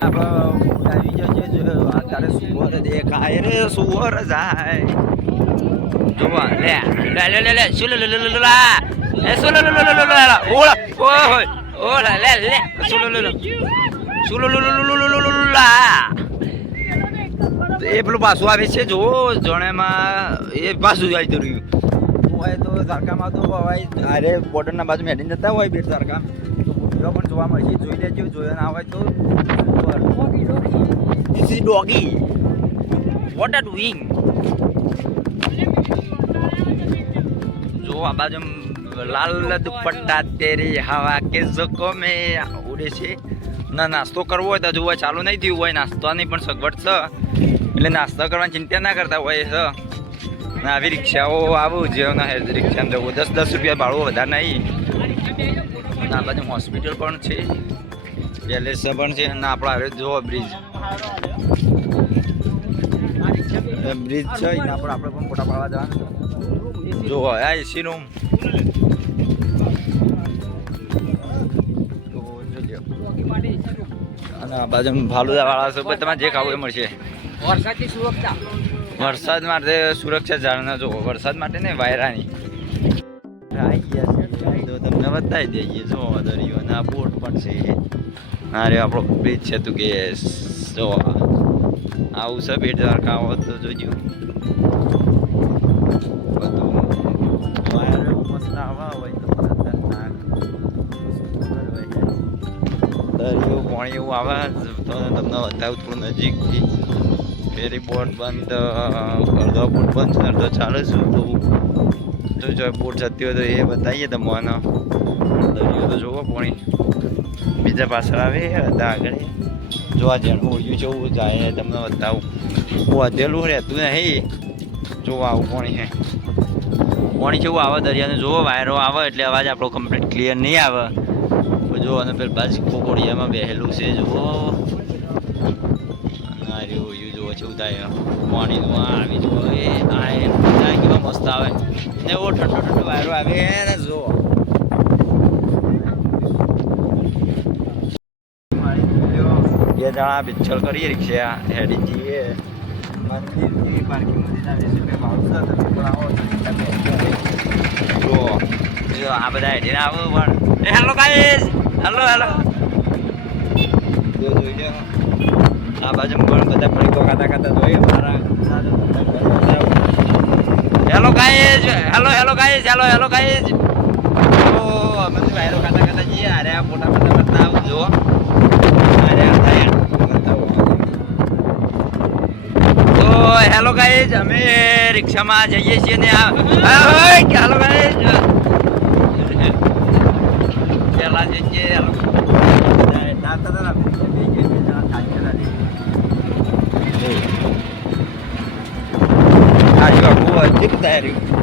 આવી જશે અત્યારે સુવર દેખાય રે સુવર જાય જોવા લે લે લે લે લે સુલ લે લે લે લા એ સુલ લે લે લે લે લા ઓલા ઓય ઓલા લે લે સુલ લે લે સુલ લે લે લા એ પેલું પાછું આવે છે જો જણેમાં એ પાછું આવી રહ્યું હોય તો ઝારકામાં તો ભાઈ અરે બોર્ડરના બાજુ મેડીને જતા હોય બે ઝારકામ તો પણ જોવા મળશે જોઈ લેજો જોયા ના હોય તો This is doggy. What are doing? જો આ બાજુ લાલ દુપટ્ટા તેરી હવા કે ઝકો મે ઉડે છે ના નાસ્તો કરવો હોય તો જોવા ચાલુ નહીં થયું હોય નાસ્તાની પણ સગવડ છે એટલે નાસ્તો કરવાની ચિંતા ના કરતા હોય છે ના આવી રિક્ષાઓ આવું જેવના રિક્ષામાં જવું 10-10 રૂપિયા ભાડું વધારે નહીં આ બાજુ હોસ્પિટલ પણ છે પેલેસ પણ છે અને આપણા હવે જો બ્રિજ બ્રિજ છે એના પર આપણે પણ ફોટા પાડવા જવાનું જો આ એસી રૂમ અને આ બાજુ ફાલુદા વાળા છે તમારે જે ખાવું એ મળશે વરસાદ માટે સુરક્ષા જાળના જો વરસાદ માટે ને વાયરાની આવી ગયા છે તો તમને બતાવી દઈએ જો દરિયો ના બોટ પણ છે અરે આપણો બ્રિજ છે તું કે જો આવું છે બેટ દ્વારકા આવો તો જોજો બધું વાયર મસ્ત આવા હોય તો ખતરનાક દરિયો પાણી એવું આવે તો તમને બતાવું થોડું નજીકથી ફેરી બોટ બંધ અડધો બોટ બંધ છે અડધો ચાલે છે તો જો બોટ જતી હોય તો એ બતાવીએ તમને દરિયો તો જોવો પાણી બીજા પાછળ આવે હતા આગળ જોવા જેનું ઉડ્યું છે એવું જાય તમને બતાવું વધેલું રહેતું નહીં જોવા આવું પાણી છે પાણી કેવું આવે દરિયાને જોવો વાયરો આવે એટલે અવાજ આપણો કમ્પ્લીટ ક્લિયર નહીં આવે જો અને પેલા બાજુ કોકોડિયામાં બેહેલું છે જુઓ રહ્યું જુઓ છે ઉદાય પાણીનું આવી જુઓ એ આ કેવા મસ્ત આવે ને એવો ઠંડો ઠંડો વાયરો આવે ને જુઓ બે જણા પિક્ચર કરીએ રિક્ષા હેડી જઈએ મંદિરથી પાર્કિંગ મંદિરના 20 રૂપિયા ભાવ છે જો આ બધા હેડીને આવો પણ એ હેલો ગાઈઝ હેલો હેલો જોઈ લો આ બાજુ પણ બધા પડીકો ખાતા જોઈએ મારા hello guys hello guys hello guys ઓ અમે વાયરો ખાતા જઈએ અરે આ ફોટા ફોટા બતાવું જો હેલો ગાઈઝ અમે રિક્ષામાં જઈએ છીએ ને હેલો ગાઈઝ પેલા જઈએ તૈયારી